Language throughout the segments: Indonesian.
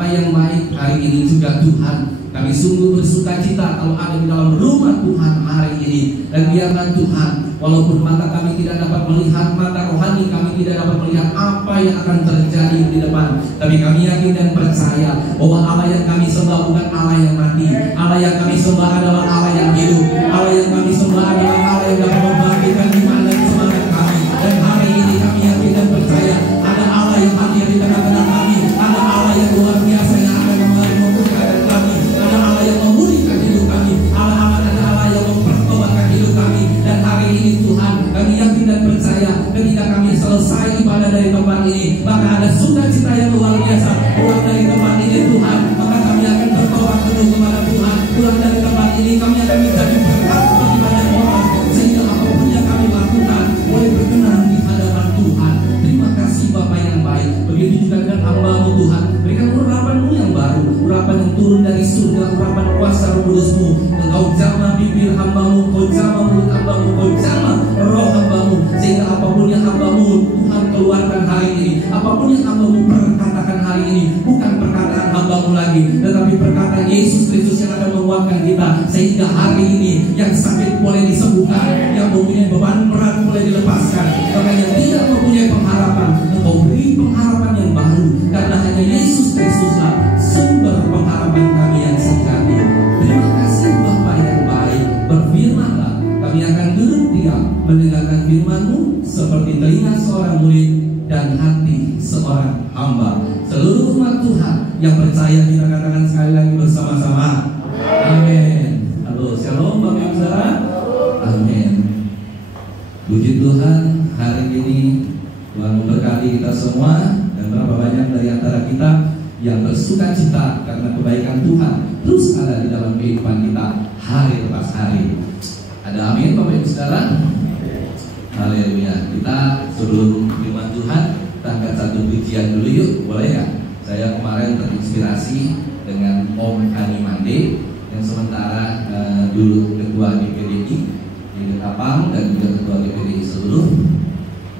Bapa yang baik, hari ini juga Tuhan, kami sungguh bersuka cita kalau ada di dalam rumah Tuhan hari ini. Dan biarkan Tuhan, walaupun mata kami tidak dapat melihat, mata rohani kami tidak dapat melihat apa yang akan terjadi di depan, tapi kami yakin dan percaya bahwa Allah yang kami sembah bukan Allah yang mati. Allah yang kami sembah adalah Allah yang hidup. Allah yang kami sembah adalah Allah yang dapat membangkitkan iman dan semangat kami. Dan hari ini kami yakin dan percaya ada Allah yang hadir di tengah-tengah kami. Ada Allah yang luar biasa yang akan memulihkan kami. Ada Allah yang memulihkan hidup kami. Ada Allah yang mempertobatkan hidup kami. Dan hari ini Tuhan, kami yakin dan percaya ketika kami selesai ibadah dari tempat ini, maka ada sukacita yang luar biasa pulang dari tempat ini Tuhan. Maka kami akan bertobat penuh kepada Tuhan. Pulang dari tempat ini kami akan menjadi berkat bagi banyak orang, sehingga apapun yang kami lakukan boleh berkenan di hadapan Tuhan. Terima kasih Bapa yang baik. Begitu juga dengan hamba-Mu Tuhan, berikan urapan-Mu yang baru, urapan yang turun dari surga, urapan kuasa Roh Kudus-Mu. Engkau jamah bibir hamba-Mu, Engkau jamah mulut hamba-Mu, Engkau jamah roh hamba-Mu, sehingga apapun yang hamba-Mu Tuhan keluarkan hari ini, apapun yang hamba-Mu perkatakan hari ini, bukan perkataan hamba-Mu lagi, tetapi perkataan Yesus Kristus yang akan menguatkan kita, sehingga hari ini yang sakit boleh disembuhkan, yang mempunyai beban berat boleh dilepaskan, bahkan yang tidak mempunyai pengharapan, Engkau beri pengharapan yang baru, karena hanya Yesus Kristuslah sumber pengharapan kami yang sejati. Terima kasih Bapa yang baik. Berfirmanlah, kami akan duduk diam mendengarkan firman-Mu seperti telinga seorang murid dan hati seorang hamba. Seluruh umat Tuhan yang percaya kita katakan sekali lagi bersama-sama, amin. Halo, shalom Bapak Ibu Saudara. Amin. Puji Tuhan, hari ini Tuhan memberkati kita semua. Dan berapa banyak dari antara kita yang bersuka cita karena kebaikan Tuhan terus ada di dalam kehidupan kita hari lepas hari. Ada amin Bapak Ibu Saudara. Haleluya. Kita sebelum firman Tuhan, kita angkat satu pujian dulu yuk, boleh ya? Saya kemarin terinspirasi dengan Om Hani Mande yang sementara dulu ketua DPDI di Ketapang dan juga ketua DPDI seluruh.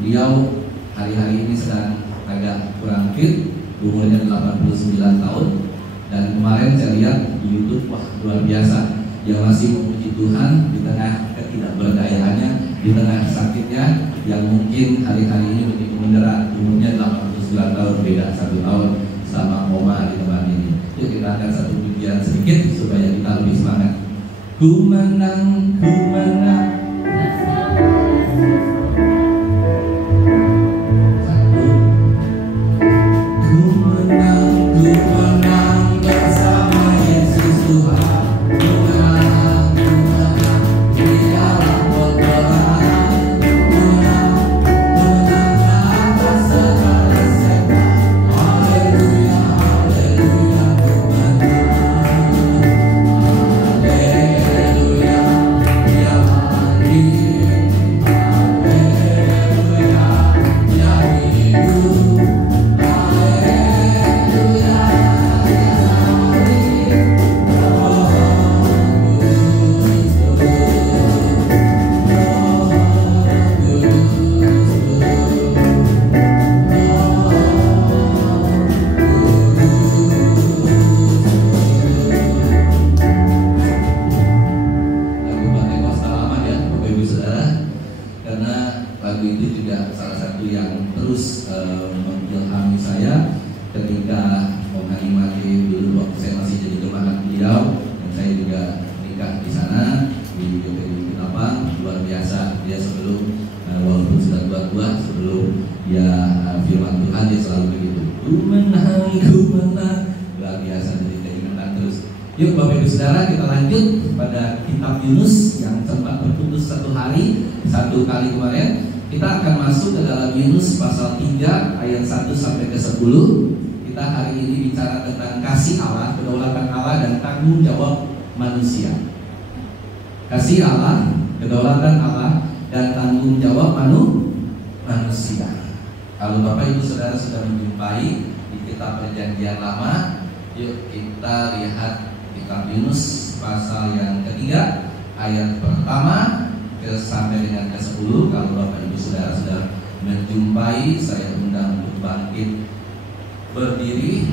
Beliau hari-hari ini sedang agak kurang fit, umurnya 89 tahun, dan kemarin saya lihat di YouTube, wah luar biasa, dia masih memuji Tuhan di tengah ketidakberdayaannya, di tengah sakitnya yang mungkin hari-hari ini begitu menderat. Umurnya 89 tahun, beda 1 tahun sama Oma di tempat ini. Yuk kita akan satu pujian sedikit supaya kita lebih semangat. Ku menang, ku menang. Yuk Bapak Ibu Saudara, kita lanjut pada kitab Yunus yang sempat berputus satu kali kemarin. Kita akan masuk ke dalam Yunus pasal 3 ayat 1 sampai ke 10. Kita hari ini bicara tentang kasih Allah, kedaulatan Allah dan tanggung jawab manusia. Kasih Allah, kedaulatan Allah dan tanggung jawab manusia. Kalau Bapak Ibu Saudara sudah menjumpai di kitab Perjanjian Lama, yuk kita lihat kitab Yunus pasal yang ketiga ayat pertama sampai dengan ke-10. Kalau Bapak Ibu Saudara sudah menjumpai, saya undang untuk bangkit berdiri.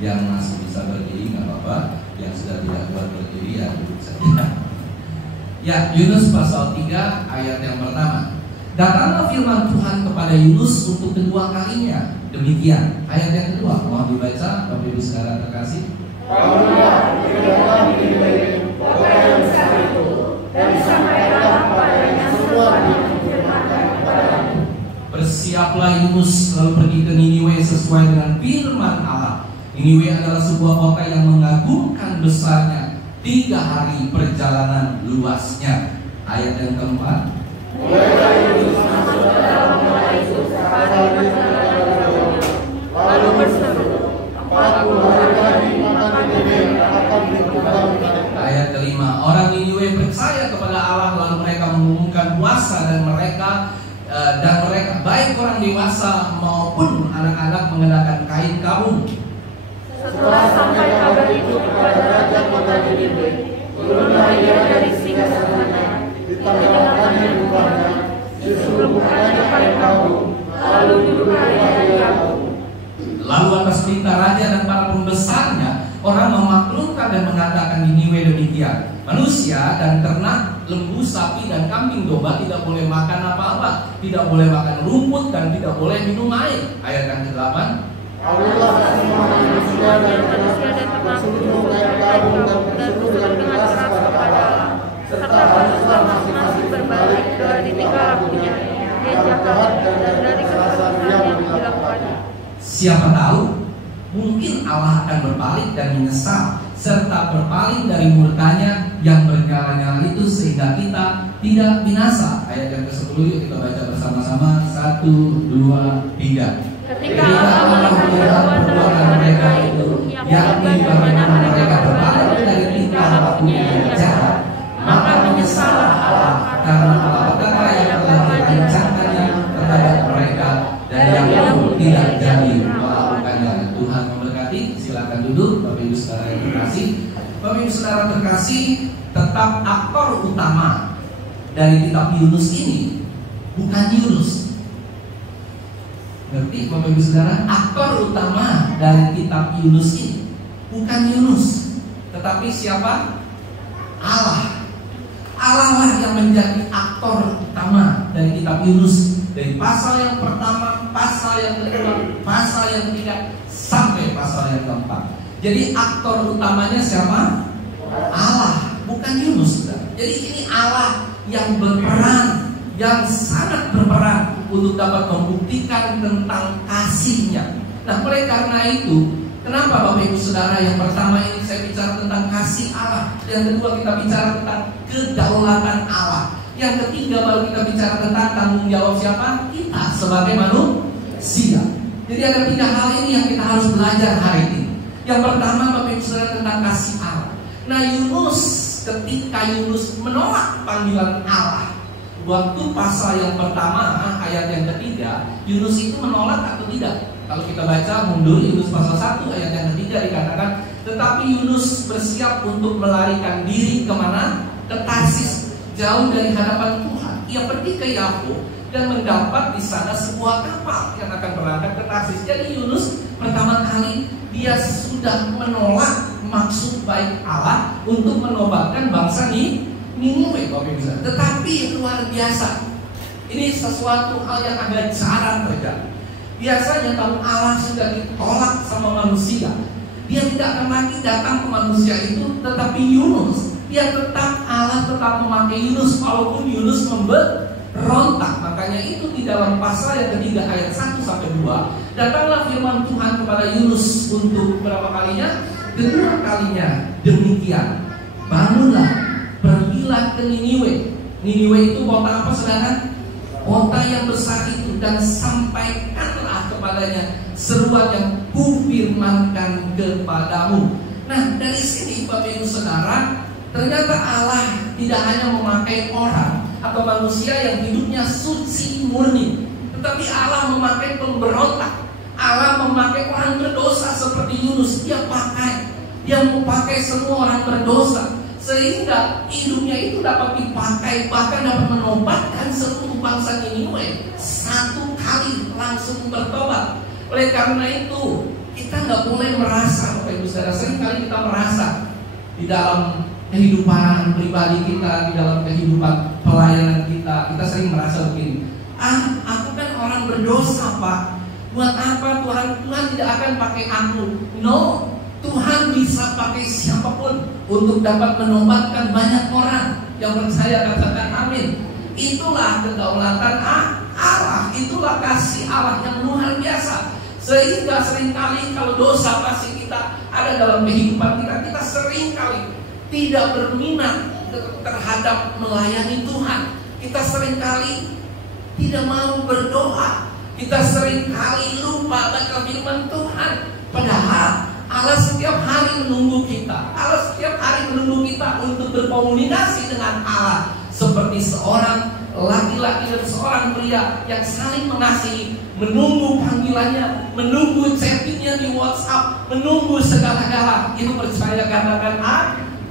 Yang masih bisa berdiri nggak apa-apa, yang sudah tidak kuat berdiri ya duduk saja. Ya, Yunus pasal 3 ayat yang pertama. Datanglah firman Tuhan kepada Yunus untuk kedua kalinya. Demikian. Ayat yang kedua, mohon dibaca, Bapak Ibu saudara terkasih. Kota yang besar itu, dan sampailah kepadanya semua yang difirmankan kepadamu. Bersiaplah Yunus lalu pergi ke Niniwe sesuai dengan firman Allah. Niniwe adalah sebuah kota yang mengagumkan besarnya, 3 hari perjalanan luasnya. Ayat yang keempat. Mulailah Yunus masuk ke dalam kota itu sehari lalu berseru, 40 hari lagi maka Niniwe akan dihukum. Ayat kelima, orang Niniwe percaya kepada Allah lalu mereka mengumumkan puasa dan mereka baik orang dewasa maupun anak-anak mengenakan kain kabung. Setelah sampai kabar itu kepada raja kota Niniwe, turunlah ia dari singgasananya, ditanggalkannya rumahnya, disuruh bukanya kain kabung, lalu duduklah ia di kabung. Lalu atas perintah raja dan para pembesarnya, orang memaklumkan dan mengatakan Niniwe demikian. Manusia dan ternak, lembu, sapi dan kambing domba tidak boleh makan apa-apa, tidak boleh makan rumput dan tidak boleh minum air. Ayat yang ke-8. Alurlah semua manusia dan ternak berseluruh kain kabung dan berseluruh dengan keras kepada Allah, serta haruslah masing-masing berbalik dari tingkah lakunya yang jahat dan dari kesalahan yang dilakukannya. Siapa tahu, mungkin Allah akan berbalik dan menyesal serta berpaling dari murkanya yang bernyala-nyala itu sehingga kita tidak binasa. Ayat yang ke-10 yuk kita baca bersama-sama. 1, 2, 3. Ketika Allah melihat perbuatan mereka itu, yakni bagaimana mereka berbalik dari tingkah lakunya yang jahat, maka menyesallah Allah karena apa yang telah dirancangkannya terhadap mereka dan yang pun tidak jadi melakukannya. Tuhan memberkati. Silakan duduk, Bapak Ibu saudara yang terkasih. Bapak Ibu saudara terkasih, tetap aktor utama dari kitab Yunus ini bukan Yunus. Ngerti Bapak Ibu saudara? Aktor utama dari kitab Yunus ini bukan Yunus, tetapi siapa? Allah. Allah lah yang menjadi aktor utama dari kitab Yunus. Dari pasal yang pertama, pasal yang kedua, pasal yang ketiga, sampai pasal yang keempat. Jadi aktor utamanya siapa? Allah, bukan Yunus. Jadi ini Allah yang berperan, yang sangat berperan untuk dapat membuktikan tentang kasih-Nya. Nah, oleh karena itu, kenapa Bapak Ibu Saudara, yang pertama ini saya bicara tentang kasih Allah, yang kedua kita bicara tentang kedaulatan Allah, yang ketiga baru kita bicara tentang tanggung jawab siapa? Kita sebagai manusia. Jadi ada 3 hal ini yang kita harus belajar hari ini. Yang pertama Bapak Ibu Saudara tentang kasih Allah. Nah, Yunus, ketika Yunus menolak panggilan Allah, waktu pasal yang pertama ayat yang ketiga, Yunus itu menolak atau tidak? Kalau kita baca mundur Yunus pasal 1 ayat yang ketiga dikatakan, tetapi Yunus bersiap untuk melarikan diri kemana? Ke Tarsis, jauh dari hadapan Tuhan. Ia pergi ke Yapo dan mendapat di sana sebuah kapal yang akan berangkat ke Tarsis. Jadi Yunus pertama kali dia sudah menolak maksud baik Allah untuk menobatkan bangsa Niniwe, Bapak Ibu. Tetapi luar biasa, ini sesuatu hal yang agak jarang terjadi. Biasanya kalau Allah sudah ditolak sama manusia, dia tidak akan lagi datang ke manusia itu. Tetapi Yunus, dia tetap, Allah tetap memakai Yunus walaupun Yunus memberontak. Makanya itu di dalam pasal yang ketiga ayat 1-2, datanglah firman Tuhan kepada Yunus untuk berapa kalinya? Kedua kalinya. Demikian, bangunlah, pergilah ke Niniwe. Niniwe itu kota apa saudara? Kota yang besar itu, dan sampaikanlah kepadanya seruan yang kufirmankan kepadamu. Nah, dari sini Bapak Ibu Saudara, ternyata Allah tidak hanya memakai orang atau manusia yang hidupnya suci murni, tetapi Allah memakai pemberontak. Allah memakai orang berdosa seperti Yunus. Dia mau pakai semua orang berdosa, sehingga hidupnya itu dapat dipakai, bahkan dapat menobatkan seluruh bangsa Niniwe. 1 kali langsung bertobat. Oleh karena itu kita nggak boleh merasa, Bapak Ibu Saudara, seringkali kita merasa di dalam kehidupan pribadi kita, di dalam kehidupan pelayanan kita sering merasa begini, aku kan orang berdosa Pak, buat apa Tuhan tidak akan pakai aku. No, Tuhan bisa pakai siapapun untuk dapat menobatkan banyak orang. Yang percaya katakan amin. Itulah kedaulatan Allah, itulah kasih Allah yang luar biasa. Sehingga seringkali kalau dosa pasti kita ada dalam kehidupan kita seringkali tidak berminat terhadap melayani Tuhan. Kita seringkali tidak mau berdoa. Kita seringkali lupa baca firman Tuhan. Padahal Allah setiap hari menunggu kita. Allah setiap hari menunggu kita untuk berkomunikasi dengan Allah. Seperti seorang laki-laki dan seorang pria yang saling mengasihi, menunggu panggilannya, menunggu chattingnya di WhatsApp, menunggu segala-gala. Itu percaya katakan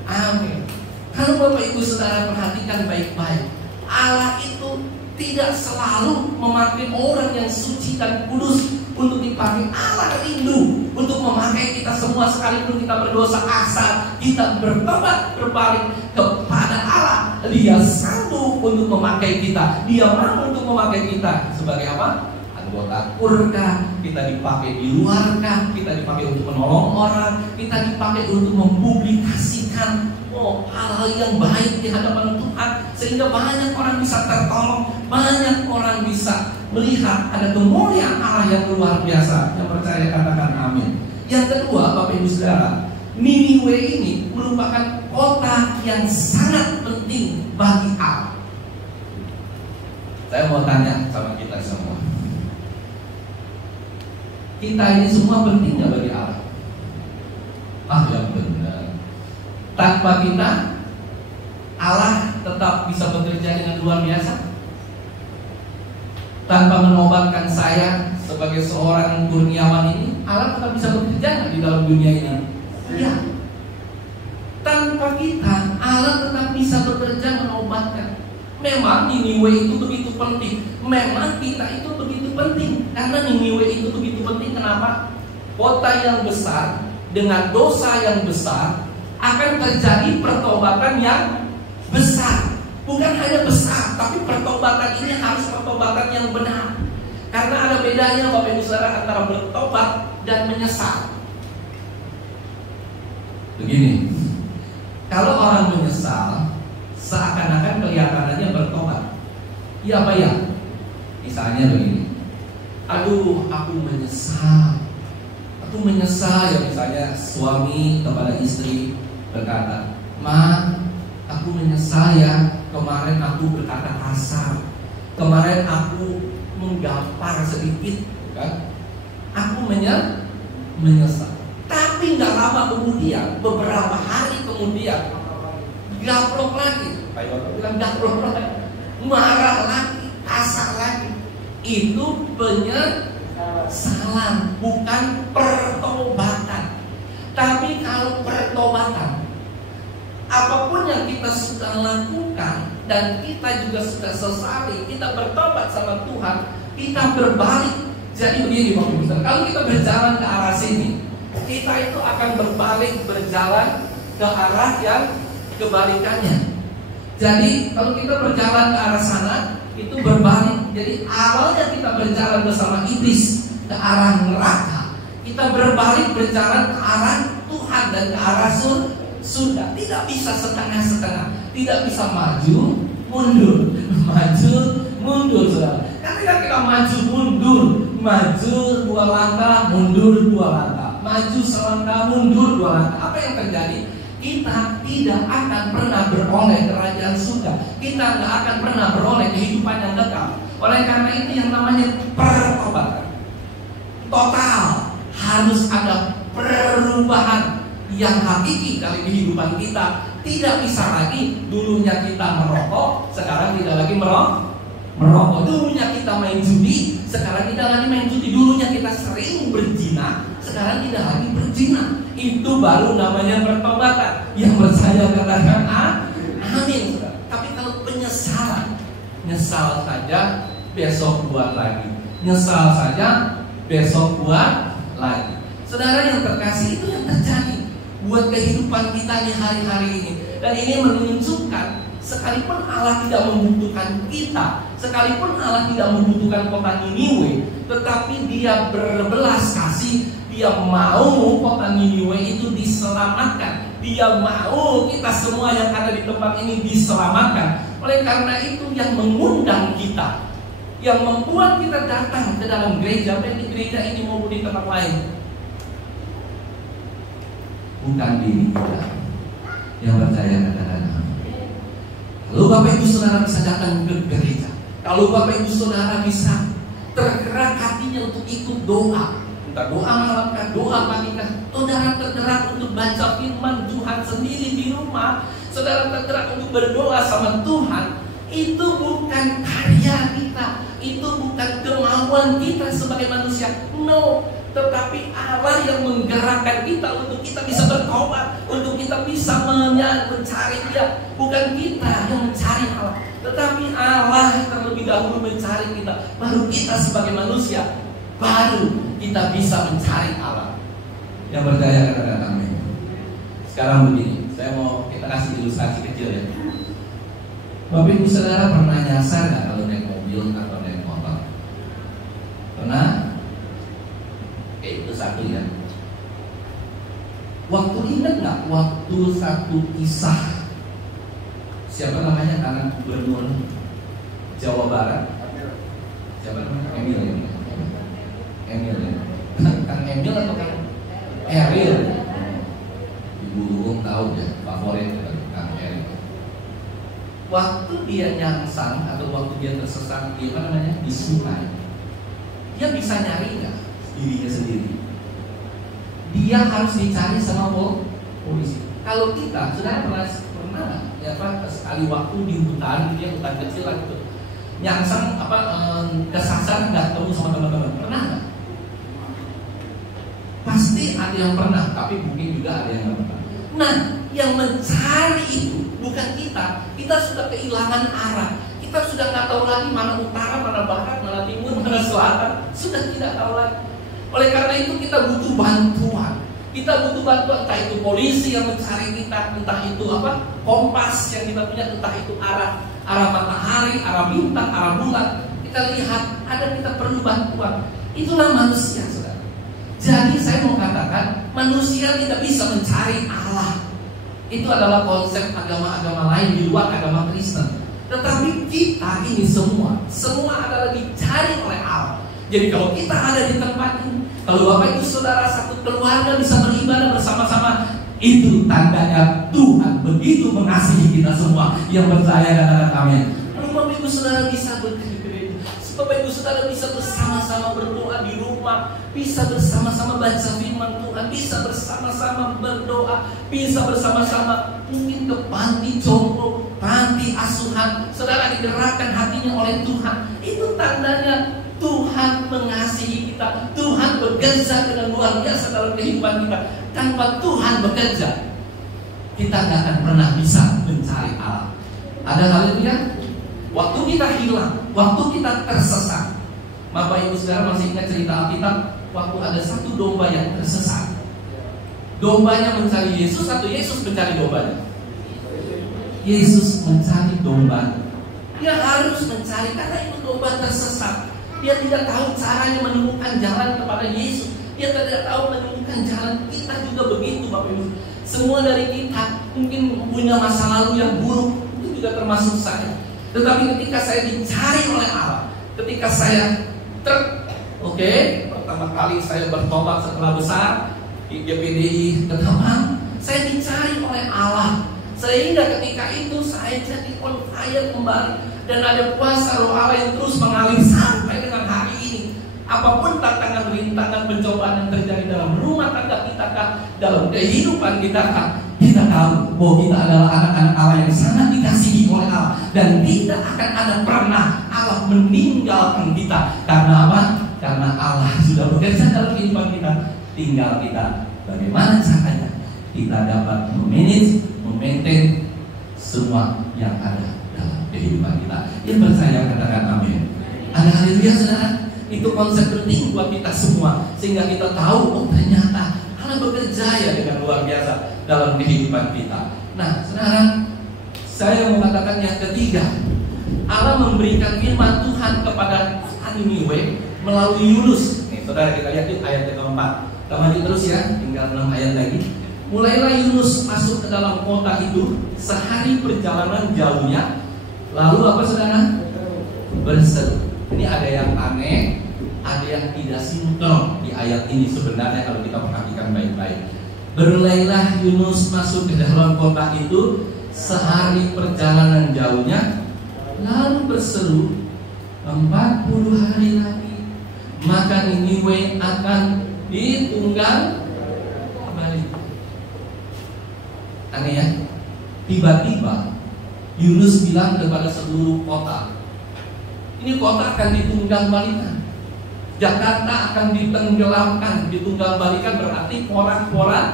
amin. Kalau Bapak Ibu Saudara perhatikan baik-baik, Allah itu tidak selalu memakai orang yang suci dan kudus untuk dipakai. Allah rindu untuk memakai kita semua sekalipun kita berdosa, asal kita bertobat berbalik kepada Allah. Dia sanggup untuk memakai kita. Dia mau untuk memakai kita sebagai apa? Anggota kurkah, kita dipakai di luarkah, kita dipakai untuk menolong orang, kita dipakai untuk mempublikasikan hal-hal yang baik di hadapan Tuhan, sehingga banyak orang bisa tertolong, banyak orang bisa melihat ada kemuliaan Allah yang luar biasa. Yang percaya katakan amin. Yang kedua, Bapak Ibu Saudara, Niniwe ini merupakan kota yang sangat penting bagi Allah. Saya mau tanya sama kita semua, kita ini semua penting nggak bagi Allah? Yang benar. Tanpa kita, Allah tetap bisa bekerja dengan luar biasa. Tanpa menobatkan saya sebagai seorang kurniawan ini, Allah tetap bisa bekerja di dalam dunia ini. Ya. Tanpa kita, Allah tetap bisa bekerja menobatkan. Memang Niniwe itu begitu penting. Memang kita itu begitu penting. Karena Niniwe itu begitu penting. Kenapa? Kota yang besar dengan dosa yang besar akan terjadi pertobatan yang besar. Bukan hanya besar, tapi pertobatan ini harus pertobatan yang benar. Karena ada bedanya Bapak Ibu Saudara antara bertobat dan menyesal. Begini, kalau orang menyesal, seakan-akan kelihatannya bertobat. Iya apa ya? Misalnya begini, aduh aku menyesal. Aku menyesal ya, misalnya suami kepada istri berkata, Ma, aku menyesal ya, kemarin aku berkata kasar, kemarin aku menggampar sedikit, kan? Aku menyesal. Tapi nggak lama kemudian, beberapa hari kemudian, gaplok lagi. Pak Yono bilang gaplok lagi, marah lagi, kasar lagi. Itu penyesalan, bukan pertobatan. Tapi kalau pertobatan, apapun yang kita sudah lakukan dan kita juga sudah sesali, kita bertobat sama Tuhan, kita berbalik. Jadi begini Bapak Ibu, kalau kita berjalan ke arah sini, kita itu akan berbalik, berjalan ke arah yang kebalikannya. Jadi kalau kita berjalan ke arah sana, itu berbalik. Jadi awalnya kita berjalan bersama iblis ke arah neraka, kita berbalik berjalan ke arah Tuhan dan ke arah surga. Tidak bisa setengah-setengah, tidak bisa maju mundur, maju mundur, saudara. Ketika kita maju mundur, maju 2 langkah, mundur 2 langkah, maju selangkah, mundur 2 langkah, apa yang terjadi? Kita tidak akan pernah beroleh kerajaan surga. Kita tidak akan pernah beroleh kehidupan yang kekal. Oleh karena itu yang namanya pertobatan total, harus ada perubahan yang hakiki dari kehidupan kita. Tidak bisa lagi dulunya kita merokok, sekarang tidak lagi merokok. Dulunya kita main judi, sekarang tidak lagi main judi. Dulunya kita sering berzina, sekarang tidak lagi berzina. Itu baru namanya pertobatan. Yang percaya katakan amin. Tapi kalau penyesalan, nyesal saja besok buat lagi, nyesal saja besok buat lagi. Saudara yang terkasih, itu yang terjadi buat kehidupan kita di hari-hari ini. Dan ini menunjukkan sekalipun Allah tidak membutuhkan kita, sekalipun Allah tidak membutuhkan kota Niniwe, tetapi Dia berbelas kasih. Dia mau kota Niniwe itu diselamatkan. Dia mau kita semua yang ada di tempat ini diselamatkan. Oleh karena itu yang mengundang kita, yang membuat kita datang ke dalam gereja, baik di gereja ini maupun di tempat lain, bukan diri kita yang percaya kepada Nama. Kalau Bapak Ibu Saudara bisa datang ke gereja, kalau Bapak Ibu Saudara bisa tergerak hatinya untuk ikut doa, entah doa malam kah, doa pagi kah, saudara tergerak untuk baca firman Tuhan sendiri di rumah, saudara tergerak untuk berdoa sama Tuhan, itu bukan karya kita, itu bukan kemauan kita sebagai manusia, no. Tetapi Allah yang menggerakkan kita untuk kita bisa bertobat, untuk kita bisa mencari Dia. Bukan kita yang mencari Allah, tetapi Allah yang terlebih dahulu mencari kita. Baru kita sebagai manusia, baru kita bisa mencari Allah. Yang percaya katakan amin. Sekarang begini, saya mau kita kasih ilustrasi kecil ya. Bapak Ibu Saudara pernah nyasar nggak kalau naik mobil atau naik motor? Pernah? Itu satu ya. Waktu ingat nggak waktu satu kisah, siapa namanya anak gubernur Jawa Barat? Siapa namanya? Emil ya? Emil ya? Kang Emil atau Kang Eril? Ibu Luhung tahu ya, favorit Kang Eril. Waktu dia nyangsang atau waktu dia tersesat di apa namanya, di sungai, dia bisa nyari nggak dirinya sendiri? Dia harus dicari sama polisi. Kalau kita, saudara pernah ya Pak, sekali waktu di hutan, dia hutan kecil lah gitu, nyangsang kesasar nggak ketemu sama teman-teman, pernah nggak? Pasti ada yang pernah, tapi mungkin juga ada yang nggak pernah. Nah, yang mencari itu bukan kita. Kita sudah kehilangan arah. Kita sudah nggak tahu lagi mana utara, mana barat, mana timur, mana selatan. Sudah tidak tahu lagi. Oleh karena itu kita butuh bantuan. Kita butuh bantuan, entah itu polisi yang mencari kita, entah itu kompas yang kita punya, entah itu arah matahari, arah bintang, arah bulan. Kita lihat, ada kita perlu bantuan. Itulah manusia, saudara. Jadi saya mau katakan, manusia tidak bisa mencari Allah. Itu adalah konsep agama-agama lain di luar agama Kristen. Tetapi kita ini semua adalah dicari oleh Allah. Jadi kalau kita ada di tempat ini, kalau Bapak Ibu Saudara satu keluarga bisa beribadah bersama-sama, itu tandanya Tuhan begitu mengasihi kita semua. Yang percaya katakan amin. Kalau Bapak Ibu Saudara bisa bergereja, Bapak Ibu Saudara bisa bersama-sama berdoa di rumah, bisa bersama-sama baca firman Tuhan, bisa bersama-sama berdoa, bisa bersama-sama mungkin ke panti jompo, panti asuhan, saudara digerakkan hatinya oleh Tuhan. Itu tandanya Tuhan mengasihi kita. Tuhan bekerja dengan luar biasa dalam kehidupan kita. Tanpa Tuhan bekerja, kita gak akan pernah bisa mencari Allah. Ada haleluya. Waktu kita hilang, waktu kita tersesat, Bapak Ibu Saudara masih ingat cerita Alkitab? Waktu ada satu domba yang tersesat, dombanya mencari Yesus, atau Yesus mencari dombanya? Yesus mencari domba. Dia harus mencari karena itu domba tersesat. Dia tidak tahu caranya menemukan jalan kepada Yesus. Dia tidak tahu menemukan jalan. Kita juga begitu, Bapak Ibu. Semua dari kita mungkin punya masa lalu yang buruk, itu juga termasuk saya. Tetapi ketika saya dicari oleh Allah, ketika saya pertama kali saya bertobat setelah besar di GPDI Ketapang, saya dicari oleh Allah. Sehingga ketika itu saya jadi on fire kembali. Dan ada kuasa roh Allah yang terus mengalir sampai dengan hari ini. Apapun tantangan, rintangan, pencobaan yang terjadi dalam rumah tangga kita kah, dalam kehidupan kita kah, kita tahu bahwa kita adalah anak-anak Allah yang sangat dikasihi oleh Allah. Dan tidak akan ada pernah Allah meninggalkan kita. Karena apa? Karena Allah sudah bekerja dalam kehidupan kita. Tinggal kita bagaimana caranya kita dapat memanage, memaintain semua yang ada dalam kehidupan kita. Yang percaya katakan amin. Ada haleluya saudara. Itu konsep penting buat kita semua, sehingga kita tahu, oh ternyata Allah bekerja ya dengan luar biasa dalam kehidupan kita. Nah, saudara, saya mau katakan yang ketiga, Allah memberikan firman Tuhan kepada Niniwe melalui Yunus. Nih, saudara, kita lihat di ayat yang keempat. Kita maju terus ya, tinggal 6 ayat lagi. Mulailah Yunus masuk ke dalam kota itu, sehari perjalanan jauhnya. Lalu apa saudara? Berseru. Ini ada yang aneh, ada yang tidak sinkron di ayat ini sebenarnya kalau kita perhatikan baik-baik. Berlailah Yunus masuk ke dalam kota itu, sehari perjalanan jauhnya, lalu berseru 40 hari lagi, maka Niniwe akan ditunggang kembali. Aneh ya. Tiba-tiba Yunus bilang kepada seluruh kota, ini kota akan ditunggang balikan. Jakarta akan ditenggelamkan. Ditunggang balikan berarti orang-orang.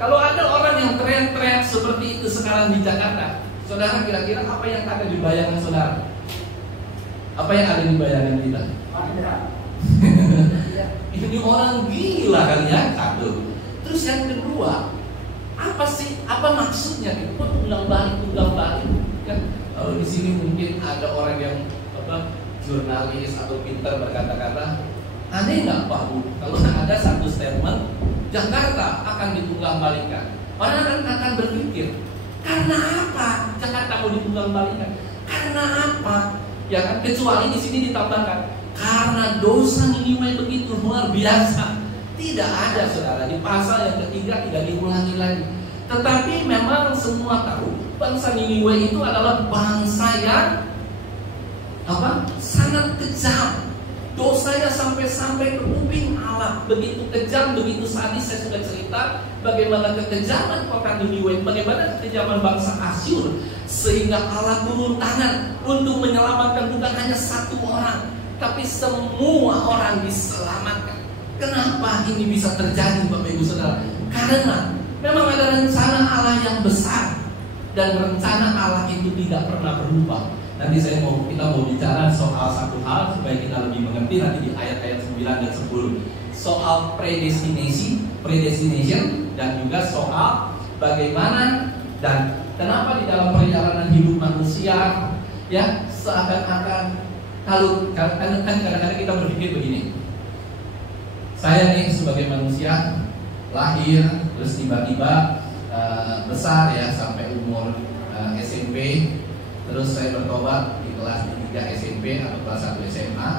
Kalau ada orang yang teriak-teriak seperti itu sekarang di Jakarta, saudara, kira-kira apa yang ada di bayangan saudara? Apa yang ada di bayangan kita? Ini orang gila kali ya, satu. Terus yang kedua, apa maksudnya? Tunggang balik kan? Kalau di sini mungkin ada orang yang jurnalis atau pintar berkata-kata, aneh nggak Pak Bu? Kalau ada satu statement, Jakarta akan ditunggang balikan, orang akan berpikir, karena apa Jakarta mau ditunggang balikan? Karena apa? Ya kan? Kecuali di sini ditambahkan, karena dosa Niniwe begitu luar biasa. Tidak ada saudara, di pasal yang ketiga tidak diulangi lagi. Tetapi memang semua tahu bangsa Niniwe itu adalah bangsa yang sangat kejam. Dosanya sampai ke kuping Allah, begitu kejam, begitu sadis. Saya sudah cerita bagaimana kekejaman kota Niniwe, bagaimana kekejaman bangsa Asyur, sehingga Allah turun tangan untuk menyelamatkan bukan hanya satu orang, tapi semua orang diselamatkan. Kenapa ini bisa terjadi Bapak Ibu Saudara? Karena memang ada rencana Allah yang besar, dan rencana Allah itu tidak pernah berubah. Nanti kita mau bicara soal satu hal supaya kita lebih mengerti nanti di ayat-ayat 9 dan 10. Soal predestination, dan juga soal bagaimana dan kenapa di dalam perjalanan hidup manusia ya seakan-akan kalau kadang-kadang kita berpikir begini. Saya nih sebagai manusia lahir terus tiba-tiba besar ya sampai umur SMP. Terus saya bertobat di kelas 3 SMP atau kelas 1 SMA.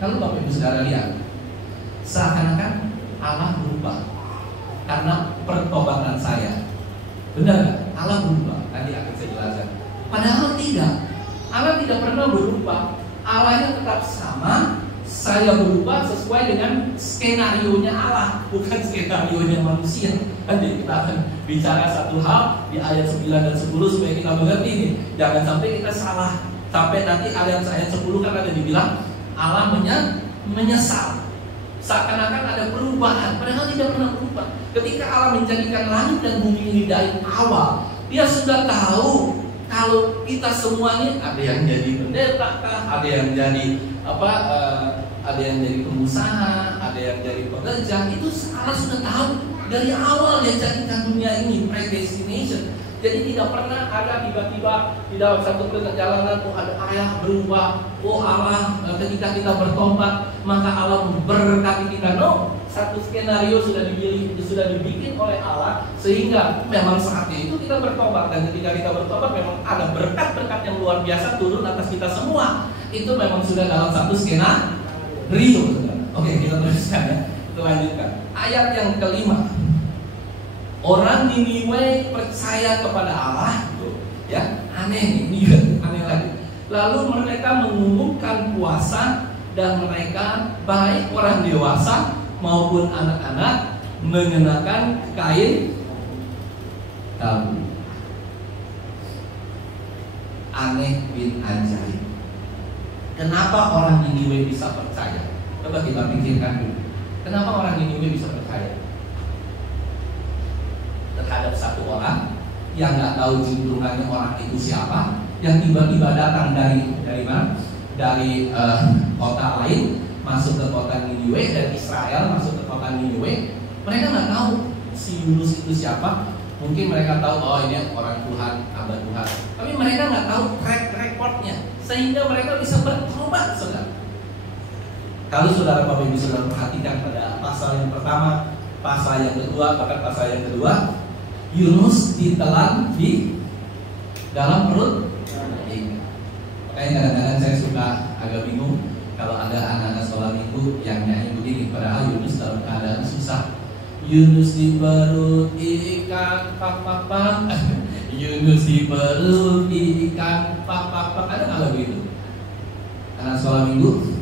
Kalau Bapak Ibu Saudara lihat, seakan-akan Allah berubah karena pertobatan saya. Benar nggak? Allah berubah. Nanti akan saya jelaskan. Padahal tidak. Allah tidak pernah berubah. Allahnya tetap sama. Saya berubah sesuai dengan skenario-nya Allah, bukan skenario-nya manusia. Nanti kita akan bicara satu hal di ayat 9 dan 10 supaya kita mengerti ini. Jangan sampai kita salah. Sampai nanti ayat 10 kan ada dibilang Allah menyesal. Seakan-akan ada perubahan, padahal tidak pernah berubah. Ketika Allah menjadikan langit dan bumi ini dari awal, Dia sudah tahu kalau kita semua ini ada yang jadi pendeta kah, ada yang jadi ada yang jadi pengusaha, ada yang jadi pekerja. Itu Allah sudah tahu dari awal Dia jadikan dunia ini predestination. Jadi tidak pernah ada tiba-tiba di dalam satu perjalanan ada ayat berubah. Oh Allah, ketika kita bertobat maka Allah memberkati kita. No, satu skenario sudah dibikin oleh Allah sehingga memang saatnya itu kita bertobat, dan ketika kita bertobat memang ada berkat-berkat yang luar biasa turun atas kita semua. Itu memang sudah dalam satu skenario. Oke, kita teruskan ya. Kita lanjutkan. Ayat yang kelima. Orang Niniwe percaya kepada Allah, ya aneh ini juga aneh lagi. Lalu mereka mengumumkan puasa, dan mereka baik orang dewasa maupun anak-anak mengenakan kain tabu. Aneh bin ajaib. Kenapa orang Niniwe bisa percaya? Coba kita pikirkan dulu. Kenapa orang Niniwe bisa percaya terhadap satu orang yang nggak tahu juntrungannya orang itu siapa, yang tiba-tiba datang dari mana? Dari kota lain masuk ke kota Niniwe, dan Israel masuk ke kota Niniwe. Mereka nggak tahu si Yunus itu siapa. Mungkin mereka tahu, oh ini orang Tuhan, hamba Tuhan. Tapi mereka nggak tahu track recordnya, sehingga mereka bisa bertobat, saudara. Kalau saudara Bapak Ibu saudara perhatikan pada pasal yang pertama, pasal yang kedua, bahkan pasal yang kedua, Yunus ditelan di dalam perut ikan. Makanya kadang-kadang saya suka agak bingung kalau ada anak-anak sekolah minggu yang nyanyi begini, padahal Yunus dalam keadaan susah. Yunus di perut ikan, pak pak pak. Yunus di perut ikan, pak pak pak. Ada nggak lagu itu? Anak sekolah minggu.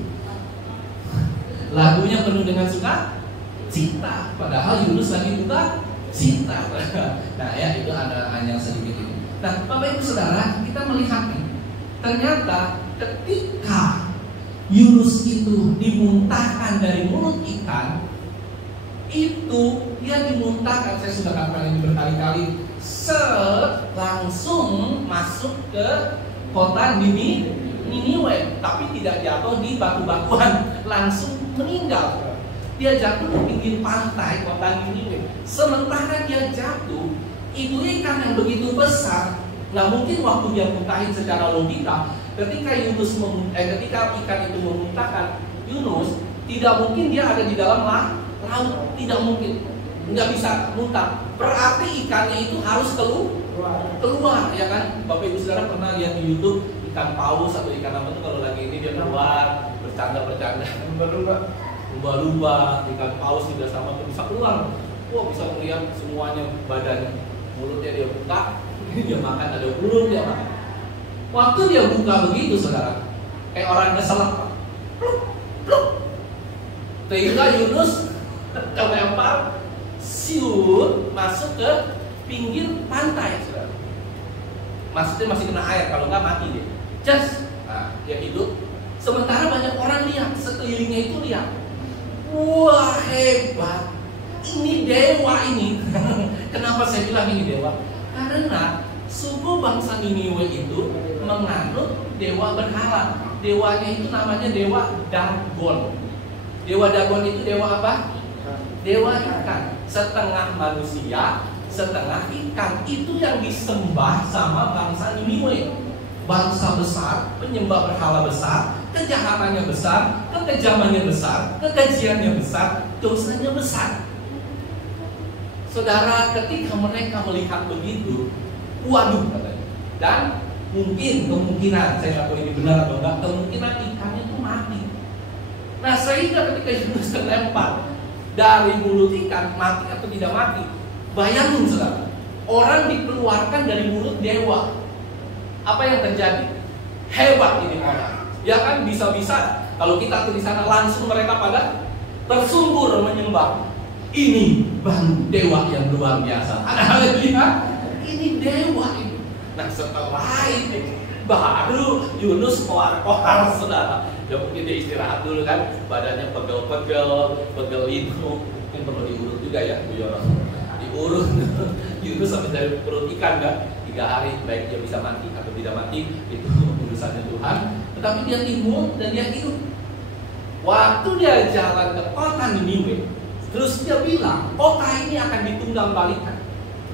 Lagunya penuh dengan sukacita, padahal Yunus lagi buka cita. Nah ya, itu ada hanya sedikit ini. Nah Bapak Ibu Saudara, kita melihat nih, ternyata ketika Yunus itu dimuntahkan dari mulut ikan, itu dia dimuntahkan, saya sudah katakan ini berkali-kali, langsung masuk ke kota Niniwe, tapi tidak jatuh di batu-batuan, langsung meninggal. Dia jatuh di pinggir pantai kota Niniwe. Sementara dia jatuh, itu ikan yang begitu besar, nggak mungkin waktu dia muntahin secara logika. Ketika ikan itu memuntahkan Yunus, tidak mungkin dia ada di dalam laut, tidak mungkin, nggak bisa muntah. Berarti ikannya itu harus keluar, ya kan? Bapak Ibu Saudara pernah lihat di YouTube ikan paus atau ikan apa itu kalau lagi ini dia keluar bercanda, lumba-lumba, ikan paus juga sama tuh bisa keluar. Wah, bisa melihat semuanya badannya, mulutnya dia buka, dia makan, ada burung dia makan. Waktu dia buka begitu saudara, kayak orang keselak, pluk. Sehingga Yunus terlempar siur masuk ke pinggir pantai, saudara. Maksudnya masih kena air, kalau nggak mati dia. Nah, dia hidup. Sementara banyak orang lihat, sekelilingnya itu lihat. Wah, hebat. Ini dewa ini. Kenapa saya bilang ini dewa? Karena suku bangsa Niniwe itu menganut dewa berhala. Dewanya itu namanya dewa Dagon. Dewa Dagon itu dewa apa? Dewa ikan. Setengah manusia, setengah ikan. Itu yang disembah sama bangsa Niniwe. Bangsa besar, penyembah berhala besar, kejahatannya besar, kekejamannya besar, kekejiannya besar, dosanya besar. Saudara, ketika mereka melihat begitu, waduh katanya. Dan kemungkinan, saya nggak tahu ini benar atau enggak, kemungkinan ikannya itu mati. Nah, sehingga ketika Yunus terlempar dari mulut ikan, mati atau tidak mati, bayangin saudara, orang dikeluarkan dari mulut dewa. Apa yang terjadi? Hebat ini orang. Ya kan, bisa-bisa kalau kita di sana langsung mereka pada tersungkur menyembah. Ini baru dewa yang luar biasa. Haleluya. Ini dewa ini. Nah, setelah itu baru Yunus kohar saudara. Ya mungkin dia istirahat dulu kan, badannya pegel itu mungkin perlu diurut juga ya, Bu Yono. Diurut. Yunus sampai dari perut ikan kan 3 hari, baik dia bisa mati atau tidak mati itu urusannya Tuhan. Tetapi dia timbul dan dia hidup. Waktu dia jalan ke kota Niniwe, terus dia bilang kota ini akan ditunggang balikan.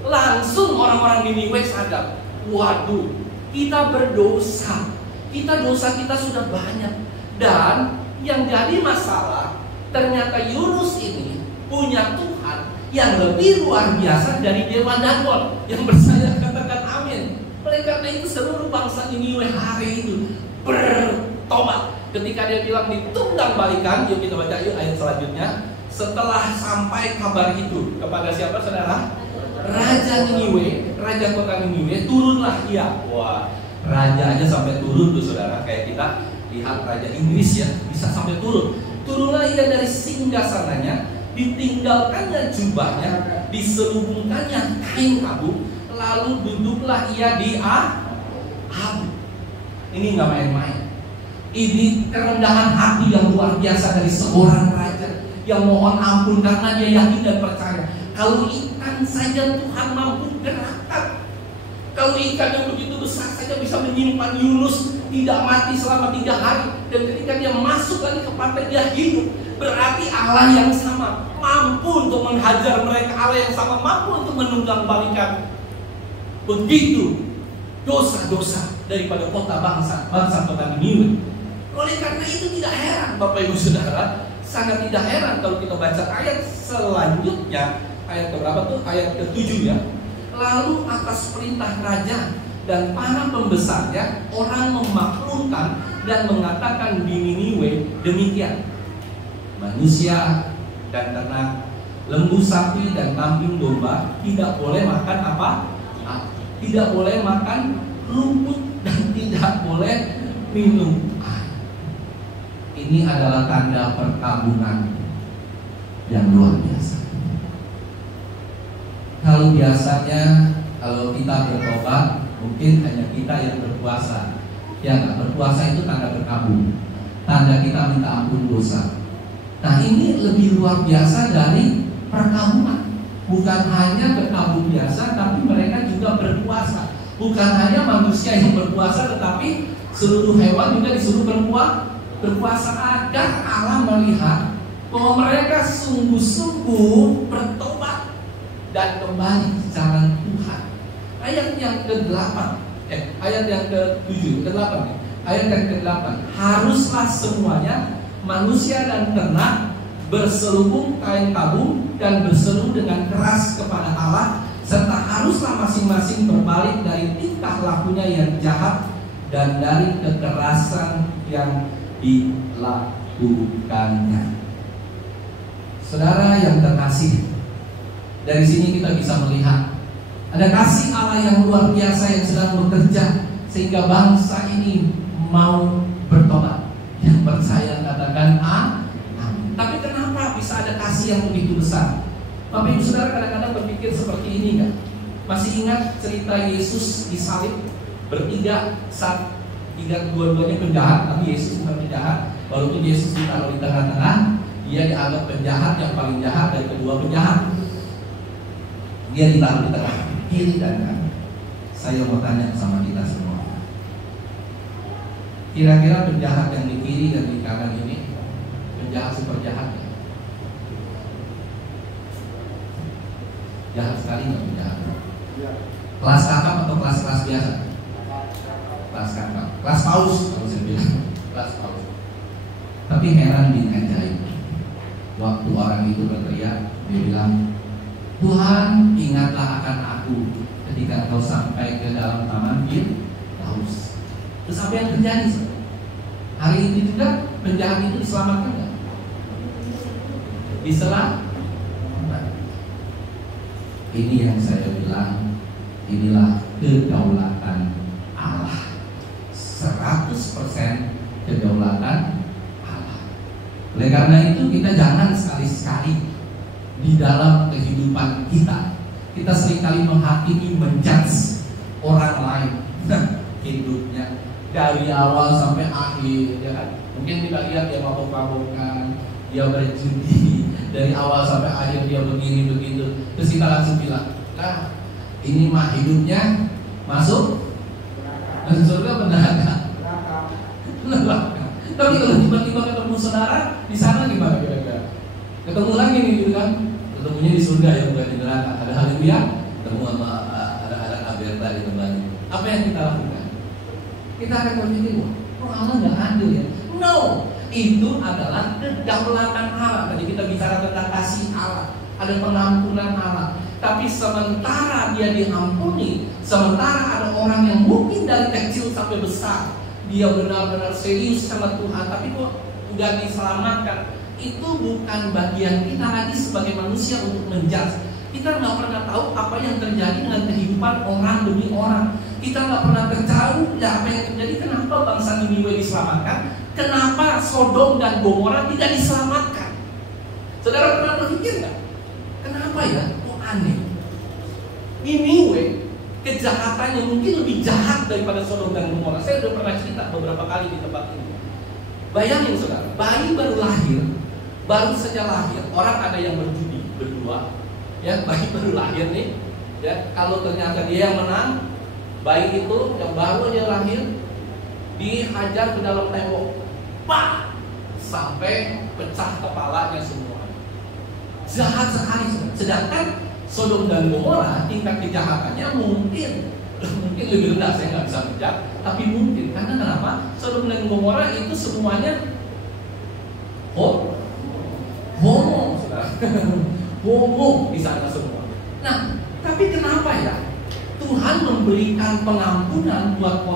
Langsung orang-orang Niniwe sadar, waduh, kita berdosa, dosa kita sudah banyak. Dan yang jadi masalah, ternyata Yunus ini punya Tuhan yang lebih luar biasa dari dewa Dagon. Yang percaya katakan amin. Oleh karena itu seluruh bangsa Niniwe hari itu bertobat. Ketika dia bilang ditunggang balikan, yuk kita baca yuk ayat selanjutnya. Setelah sampai kabar itu kepada siapa saudara? Raja Niniwe, raja kota Niniwe, turunlah ia. Wah, rajanya sampai turun tuh saudara. Kayak kita lihat raja Inggris ya, bisa sampai turun. Turunlah ia dari singgasananya, ditinggalkannya jubahnya, diselubungkannya kain kabung, lalu duduklah ia di abu. Ini nggak main-main. Ini kerendahan hati yang luar biasa dari seorang raja yang mohon ampun karena dia yakin dan percaya kalau ikan saja Tuhan mampu gerakkan. Kalau ikan yang begitu besar saja bisa menyimpan Yunus tidak mati selama 3 hari, dan ketika dia masuk lagi ke pantai dia hidup. Berarti Allah yang sama mampu untuk menghajar mereka, Allah yang sama mampu untuk menunggangbalikan begitu dosa-dosa daripada bangsa kota Niniwe. Oleh karena itu tidak heran Bapak Ibu Saudara, sangat tidak heran kalau kita baca ayat selanjutnya, ayat keberapa tuh? Ayat ke-7 ya. Lalu atas perintah raja dan para pembesarnya, orang memaklumkan dan mengatakan di Niniwe demikian: manusia dan ternak, lembu sapi dan kambing domba tidak boleh makan apa? Tidak boleh makan rumput dan tidak boleh minum air. Ini adalah tanda perkabungan yang luar biasa. Kalau biasanya kalau kita bertobat mungkin hanya kita yang berpuasa. Ya nggak, berpuasa itu tanda berkabung, tanda kita minta ampun dosa. Nah ini lebih luar biasa dari perkabungan. Bukan hanya berkabung biasa, tapi mereka juga berpuasa. Bukan hanya manusia yang berpuasa, tetapi seluruh hewan juga disuruh berpuasa agar Allah melihat bahwa mereka sungguh-sungguh bertobat dan kembali ke jalan Tuhan. Ayat yang ke-8, ayat yang ke-7, ke-8 ya. Ayat yang ke-8, haruslah semuanya manusia dan ternak berselubung kain kabung dan berseru dengan keras kepada Allah, serta haruslah masing-masing berbalik dari tingkah lakunya yang jahat dan dari kekerasan yang dilakukannya. Saudara yang terkasih, dari sini kita bisa melihat ada kasih Allah yang luar biasa yang sedang bekerja sehingga bangsa ini mau bertobat. Yang percaya katakan amin. Tapi kenapa bisa ada kasih yang begitu besar? Bapak Ibu Saudara kadang-kadang berpikir seperti ini kan? Masih ingat cerita Yesus disalib bertiga, saat dua-duanya penjahat, tapi Yesus bukan penjahat. Walaupun Yesus ditaruh di tengah-tengah, dia dianggap penjahat yang paling jahat dari kedua penjahat. Dia ditaruh di tengah, kiri dan kanan. Saya mau tanya sama kita semua, kira-kira penjahat yang di kiri dan di kanan ini penjahat super jahat ya? Jahat sekali nggak penjahat? Kelas kakap atau kelas biasa? Kelas kakap, kelas paus kalau saya bilang, kelas paus. Tapi heran bin ajaib, waktu orang itu berteriak, dia bilang, Tuhan ingatlah akan aku ketika kau sampai ke dalam taman Firdaus. Terus apa yang terjadi? Hari ini juga penjahat itu diselamatkan nggak? Diselamatkan. Ini yang saya bilang, inilah kedaulatan Allah. 100% kedaulatan Allah. Oleh karena itu kita jangan sekali-sekali di dalam kehidupan kita seringkali menghakimi, menjudge orang lain hidupnya dari awal sampai akhir, ya kan? Mungkin kita lihat dia mabuk-mabukan, dia berjudi, dari awal sampai akhir dia begini begitu, terus kita langsung bilang, nah ini mah hidupnya masuk surga neraka. Tapi kalau tiba-tiba ketemu saudara di sana gimana kira-kira? Ketemu lagi nih gitu kan? Ketemunya di surga ya, bukan di neraka. Ada haleluya, ketemu sama ada Aberta di tempat ini. Apa yang kita lakukan? Kita akan berpikir, oh Allah nggak adil ya? No, itu adalah kedaulatan Allah. Tadi kita bicara tentang kasih Allah, ada pengampunan Allah. Tapi sementara dia diampuni, sementara ada orang yang mungkin dari kecil sampai besar dia benar-benar serius sama Tuhan, tapi kok nggak diselamatkan. Itu bukan bagian kita lagi sebagai manusia untuk menjudge. Kita nggak pernah tahu apa yang terjadi dengan kehidupan orang demi orang. Kita nggak pernah tahu ya apa yang terjadi. Kenapa bangsa Niniwe diselamatkan? Kenapa Sodom dan Gomora tidak diselamatkan? Saudara pernah berpikir nggak? Kenapa ya? Kok aneh? Niniwe kejahatannya mungkin lebih jahat daripada Sodom dan Gomora. Saya sudah pernah cerita beberapa kali di tempat ini. Bayangin saudara, bayi baru lahir, baru saja lahir, orang ada yang berjudi berdua, ya bayi baru lahir nih, ya kalau ternyata dia yang menang, Bayi itu yang baru aja lahir dihajar ke dalam tembok, pak, sampai pecah kepalanya semua. Jahat sekali. Sedangkan Sodom dan Gomora tingkat kejahatannya mungkin lebih rendah, saya nggak bisa bijak, tapi mungkin. Karena kenapa? Sodom dan Gomora itu semuanya homo, homo di sana semua. Nah, tapi kenapa ya Tuhan memberikan pengampunan buat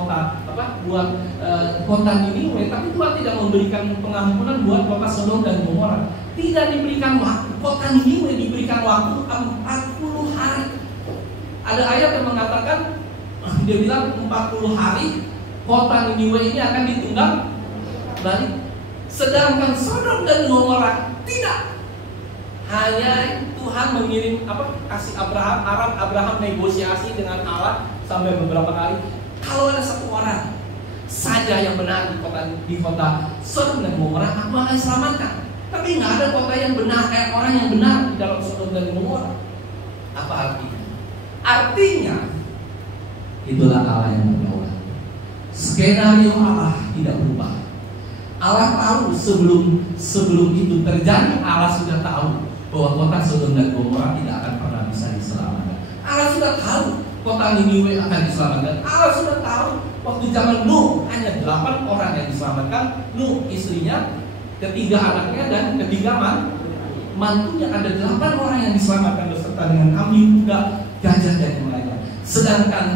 kota Niniwe, tapi Tuhan tidak memberikan pengampunan buat kota Sodom dan Gomora. Tidak diberikan waktu. Kota Niniwe diberikan waktu 40 hari. Ada ayat yang mengatakan, dia bilang 40 hari kota Niniwe ini akan ditunggang balik. Sedangkan Sodom dan Gomora tidak. Hanya Tuhan mengirim kasih Abraham negosiasi dengan Allah sampai beberapa kali. Kalau ada satu orang saja yang benar di kota Sodom dan Gomora, aku akan selamatkan. Tapi nggak ada kota yang benar, orang yang benar di dalam Sodom dan Gomora. Apa artinya? Artinya itulah Allah yang berdaulat. Skenario Allah tidak berubah. Allah tahu sebelum itu terjadi, Allah sudah tahu bahwa kota Sodom dan Gomora tidak akan pernah bisa diselamatkan. Allah sudah tahu kota Niniwe akan diselamatkan. Allah sudah tahu waktu zaman Nuh hanya 8 orang yang diselamatkan. Nuh, istrinya, ketiga anaknya, dan ketiga mantunya. Ada 8 orang yang diselamatkan beserta dengan kambing, kuda, gajah, dan yang lainnya. Sedangkan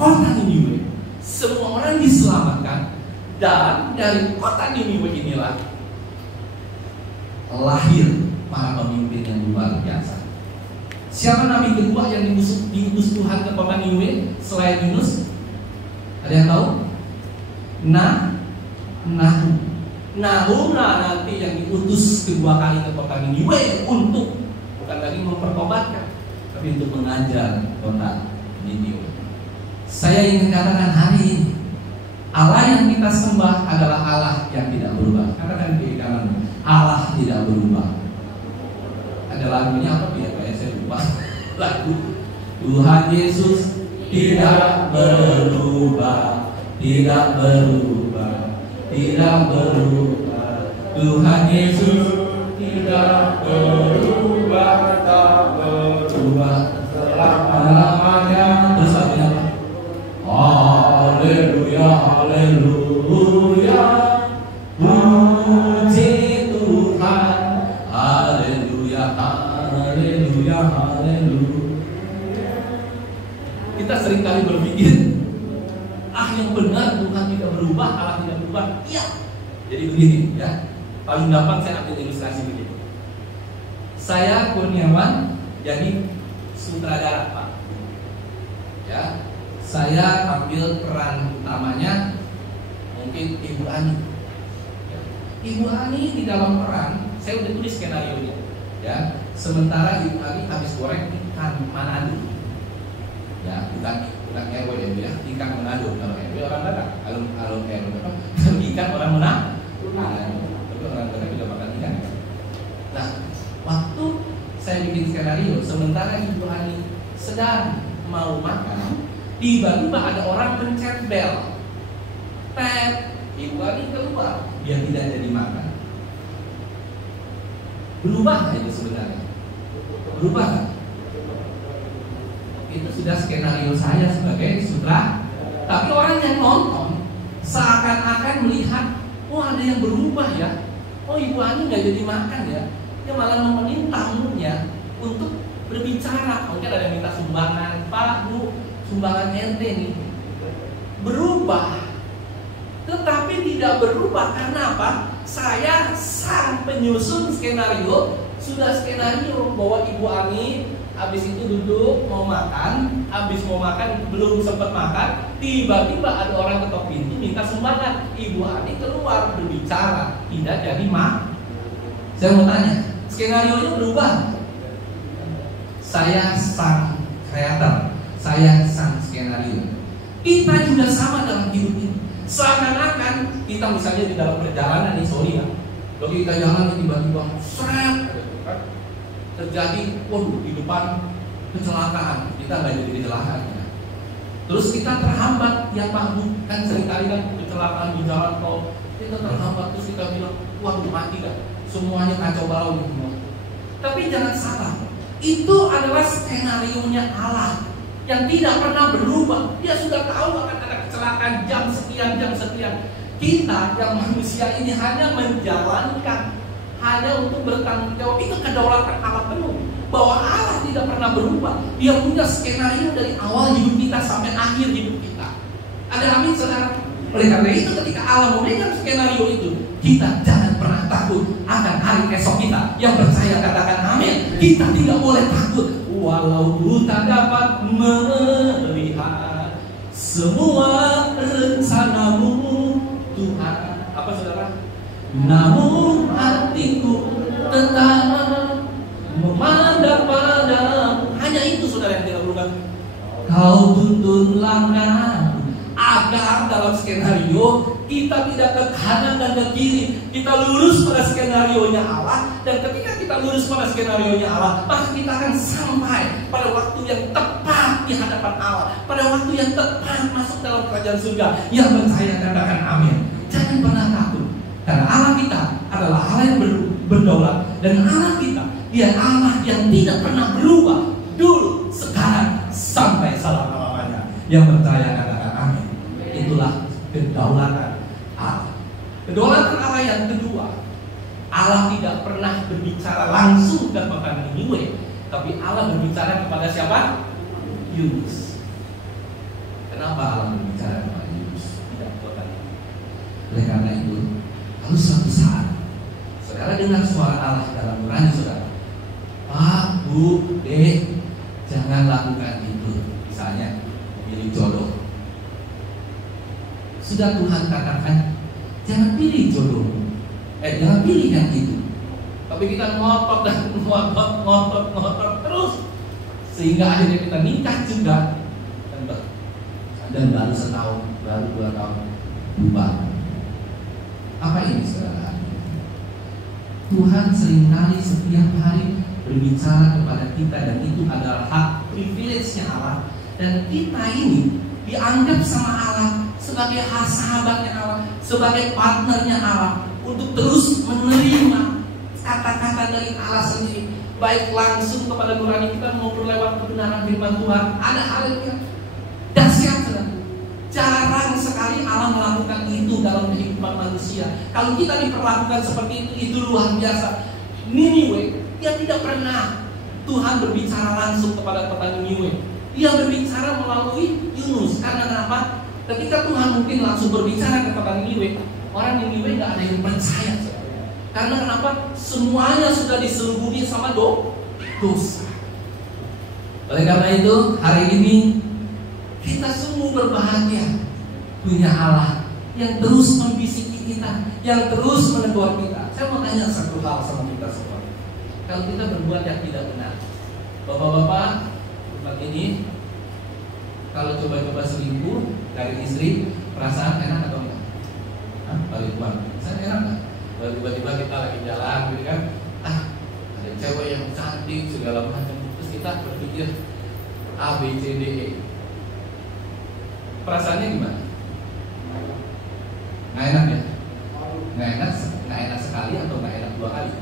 kota Niniwe semua orang diselamatkan. Dan dari kota Niniwe inilah lahir para pemimpin yang luar biasa. Siapa nabi kedua yang diutus Tuhan ke kota Niniwe selain Yunus? Ada yang tahu? Nahum nanti yang diutus kedua kali ke kota Niniwe untuk bukan lagi mempertobatkan, tapi untuk mengajar kota Niniwe. Saya ingin katakan hari ini, Allah yang kita sembah adalah Allah yang tidak berubah. Katakan kiri kanan, Allah tidak berubah. Ada lagunya apa ya? Kayak saya lupa. Lagu Tuhan Yesus tidak berubah, tidak berubah, tidak berubah. Tuhan Yesus tidak berubah, tak berubah selama-lamanya. Terus artinya apa? Haleluya, haleluya, puji Tuhan, haleluya, haleluya, haleluya. Kita seringkali berpikir, yang benar Tuhan tidak berubah, Allah tidak berubah. Iya. Jadi begini ya, paling gampang saya ambil ilustrasi begini. Saya Kurniawan jadi sutradara, Pak. Ya. Saya ambil peran utamanya mungkin Ibu Ani. Ibu Ani di dalam peran, saya udah tulis skenario-nya. Ya, sementara Ibu Ani habis goreng ikan Manado. Ya, bukan RW ya, ikan Manado. Kalau RW orang Batak, kalau ikan orang Manado. Tapi orang Batak juga makan ikan. Nah, waktu saya bikin skenario, sementara Ibu Ani sedang mau makan, tiba-tiba ada orang pencet bel. Ibu Ani keluar, dia tidak jadi makan. Berubah itu sebenarnya? Berubah. Itu sudah skenario saya sebagai sutradara. Tapi orang yang nonton seakan-akan melihat, oh ada yang berubah ya. Oh Ibu Ani nggak jadi makan ya. Dia malah nemenin tamunya untuk berbicara. Mungkin ada yang minta sumbangan, Pak, Bu, sumbangan RT nih. Berubah. Tetapi tidak berubah karena apa? Saya sang penyusun skenario, sudah skenario bahwa Ibu Ani habis itu duduk mau makan, habis mau makan belum sempat makan, tiba-tiba ada orang ketok pintu minta sumbangan. Ibu Ani keluar berbicara, tidak jadi makan. Saya mau tanya, skenario nya berubah? Saya sang kreator, saya sang skenario. Kita juga sama dalam hidup ini. Seakan-akan kita misalnya di dalam perjalanan nih, sorry ya, kalau kita jalan tiba-tiba terjadi, waduh di depan kecelakaan, kita nggak jadi kecelakaan ya. Terus kita terhambat, ya Pak Bu, kan seringkali kan kecelakaan di jalan tol, kita terhambat terus kita bilang, wah mati kan, semuanya kacau balau gitu. Tapi jangan salah, itu adalah skenario-nya Allah yang tidak pernah berubah. Dia sudah tahu akan ada kecelakaan jam sekian. Kita yang manusia ini hanya menjalankan, hanya untuk bertanggung jawab. Itu kedaulatan Allah penuh. Bahwa Allah tidak pernah berubah. Dia punya skenario dari awal hidup kita sampai akhir hidup kita. Ada amin saudara? Oleh karena itu ketika Allah memegang skenario itu, kita jangan pernah takut akan hari esok kita. Yang percaya katakan amin. Kita tidak boleh takut. Walau tak dapat melihat semua rencanamu Tuhan. Apa saudara? Namun hatiku tetap memandang padamu. Hanya itu saudara yang tidak berubah. Kau tuntun langkah agar dalam skenario kita tidak ke kanan dan ke kiri, kita lurus pada skenario-nya Allah. Dan ketika kita lurus pada skenario-nya Allah, maka kita akan sampai pada waktu yang tepat di hadapan Allah, pada waktu yang tepat masuk dalam kerajaan surga. Yang percaya katakan amin. Jangan pernah takut, karena Allah kita adalah Allah yang berdaulat. Dan Allah kita, Dia Allah yang tidak pernah berubah, dulu, sekarang, sampai selama-lamanya. Yang percaya katakan amin. Itulah kedaulatan Allah. Kedaulatan Allah yang kedua, Allah tidak pernah berbicara langsung ke kota Niniwe, tapi Allah berbicara kepada siapa? Yunus. Kenapa Allah berbicara kepada Yunus, tidak kota Niniwe? Oleh karena itu, kalau suatu saat saudara dengar suara Allah dalam nurani saudara, Pak, Bu, Dek, jangan lakukan itu. Misalnya memilih jodoh. Sudah Tuhan katakan, jangan pilih jodoh, jangan pilih yang itu. Tapi kita ngotot terus, sehingga akhirnya kita nikah juga, dan baru setahun, baru 2 tahun berubah. Apa ini saudara? Tuhan seringkali setiap hari berbicara kepada kita, dan itu adalah hak privilege-nya Allah. Dan kita ini dianggap sama Allah sebagai sahabatnya Allah, sebagai partnernya Allah, untuk terus menerima kata-kata dari Allah sendiri, baik langsung kepada nurani kita maupun lewat kebenaran firman Tuhan. Ada hal yang dahsyat. Jarang sekali Allah melakukan itu dalam kehidupan manusia. Kalau kita diperlakukan seperti itu luar biasa. Niniwe, dia tidak pernah Tuhan berbicara langsung kepada kota Niniwe. Dia berbicara melalui Yunus. Karena kenapa? Ketika Tuhan mungkin langsung berbicara ke kota Niniwe, orang Niniwe gak ada yang percaya. Karena kenapa? Semuanya sudah diselubungi sama dosa. Oleh karena itu, hari ini kita sungguh berbahagia punya Allah yang terus membisiki kita, yang terus menegur kita. Saya mau tanya satu hal sama kita semua. Kalau kita berbuat yang tidak benar, bapak-bapak tempat ini, kalau coba-coba selingkuh dari istri, perasaan enak atau enggak? Balik uang, saya enak nggak? Tiba-tiba kita lagi jalan, gitu kan? Ada cewek yang cantik segala macam, terus kita berpikir A, B, C, D, E. Perasaannya gimana? Nggak enak ya? Nggak enak sekali atau nggak enak 2 kali?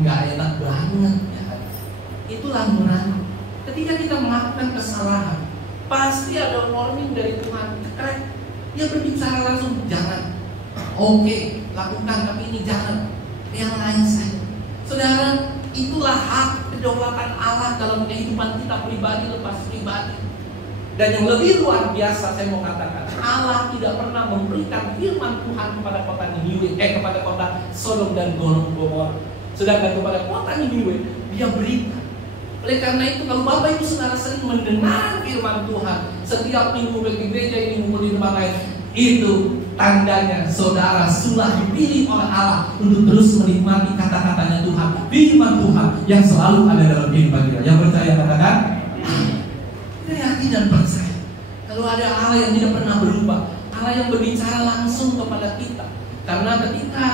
Nggak enak banget ya. Itulah nurani. Ketika kita melakukan kesalahan, pasti ada warning dari Tuhan. Dia berbicara langsung, jangan. Oke, lakukan, tapi ini jangan. Yang lain saja. Saudara, itulah hak kedaulatan Allah dalam kehidupan kita pribadi lepas pribadi. Dan yang lebih luar biasa saya mau katakan, Allah tidak pernah memberikan firman Tuhan kepada kota Niniwe, kepada kota Sodom dan Gomora. Sedangkan kepada kota Niniwe dia berikan. Oleh karena itu, kalau Bapak Ibu Saudara sering mendengar firman Tuhan setiap minggu di gereja ini maupun di tempat lain, itu tandanya saudara sudah dipilih oleh Allah untuk terus menikmati kata-katanya Tuhan, firman Tuhan yang selalu ada dalam kehidupan kita. Yang percaya katakan, kita yakin dan percaya kalau ada Allah yang tidak pernah berubah, Allah yang berbicara langsung kepada kita. Karena ketika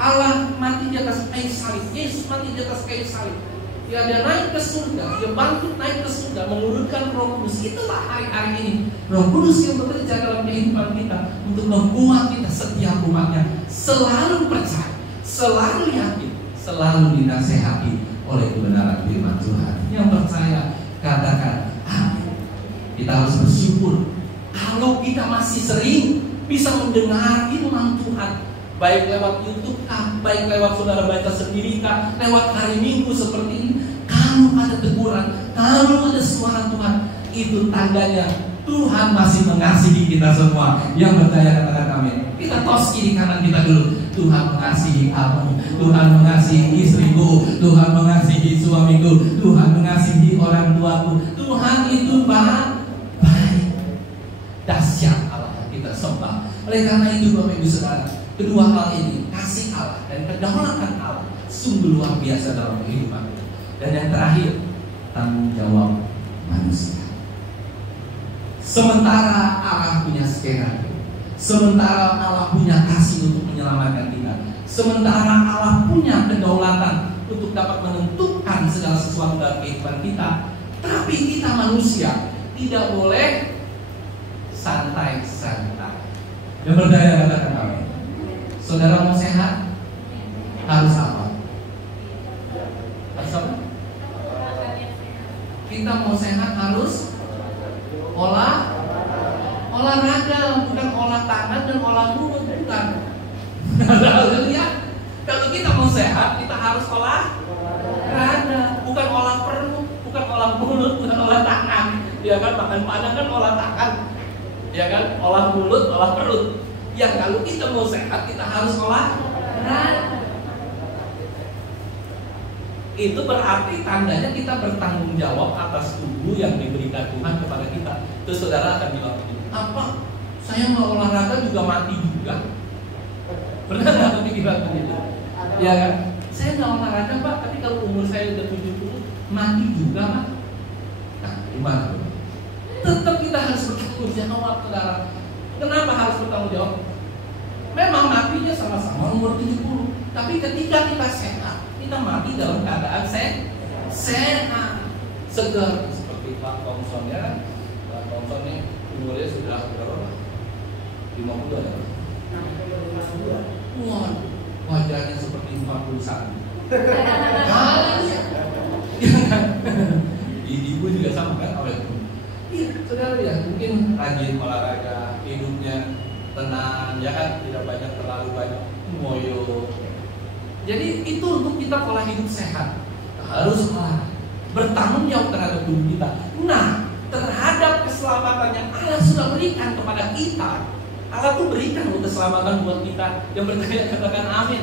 Allah mati di atas kayu salib, Yesus mati di atas kayu salib, Ya, dia naik ke surga, dia bangkit naik ke surga, mengurutkan Roh Kudus. Itulah hari-hari ini Roh Kudus yang bekerja dalam kehidupan kita untuk membuat kita setiap umatnya selalu percaya, selalu yakin, selalu dinasehati oleh kebenaran firman Tuhan. Yang percaya katakan amin. Kita harus bersyukur kalau kita masih sering bisa mendengar firman Tuhan, baik lewat YouTube kah, baik lewat saudara baca sendiri kah, lewat hari Minggu seperti ini. Kalau ada teguran, kalau ada suara Tuhan, itu tandanya Tuhan masih mengasihi kita semua. Yang percaya katakan amin. Kita tos kiri kanan kita dulu. Tuhan mengasihi kamu, Tuhan mengasihi istriku, Tuhan mengasihi suamiku, Tuhan mengasihi orang tuaku. Tuhan itu baik, dahsyat Allah yang kita sembah. Oleh karena itu Bapak Ibu Saudara, kedua hal ini, kasih Allah dan kedaulatan Allah, sungguh luar biasa dalam kehidupan. Dan yang terakhir, tanggung jawab manusia. Sementara Allah punya skenario, sementara Allah punya kasih untuk menyelamatkan kita, sementara Allah punya kedaulatan untuk dapat menentukan segala sesuatu dalam kehidupan kita, tapi kita manusia tidak boleh santai-santai. Yang berdaya katakan kami. Saudara mau sehat, harus apa? Harus apa? Kita mau sehat harus olahraga, bukan olah tangan dan olah mulut, bukan. Lihat, kalau kita mau sehat, kita harus olahraga, bukan olah perut, bukan olah mulut, bukan olah tangan. Ya kan, makan padang kan olah tangan, ya kan, olah mulut, olah perut. Ya kalau kita mau sehat, kita harus olahraga. Itu berarti tandanya kita bertanggung jawab atas tubuh yang diberikan Tuhan kepada kita. Terus saudara akan bilang, apa? Saya mau olahraga juga mati juga. Pernah nggak kepikiran begitu? Ya kan? Saya nggak olahraga Pak, tapi kalau umur saya udah 70, mati juga Pak. Nah, gimana? Tetap kita harus bertanggung jawab, saudara. Kenapa harus bertanggung jawab? Memang matinya sama-sama umur 70, tapi ketika kita sehat, kita mati dalam keadaan sehat, segar. Seperti Pak Thompson ya, Pak Thompson ini umurnya sudah berapa? 50 ya? Wah, wajahnya seperti 41. Ibu juga sama kan awet. Iya, saudara ya, mungkin rajin olahraga, hidupnya tenang, ya kan, tidak banyak terlalu banyak ngoyo. Jadi itu untuk kita pola hidup sehat. Harus bertanggung jawab terhadap tubuh kita. Nah, terhadap keselamatan yang Allah sudah berikan kepada kita, Allah tuh berikan untuk keselamatan buat kita. Yang percaya katakan amin.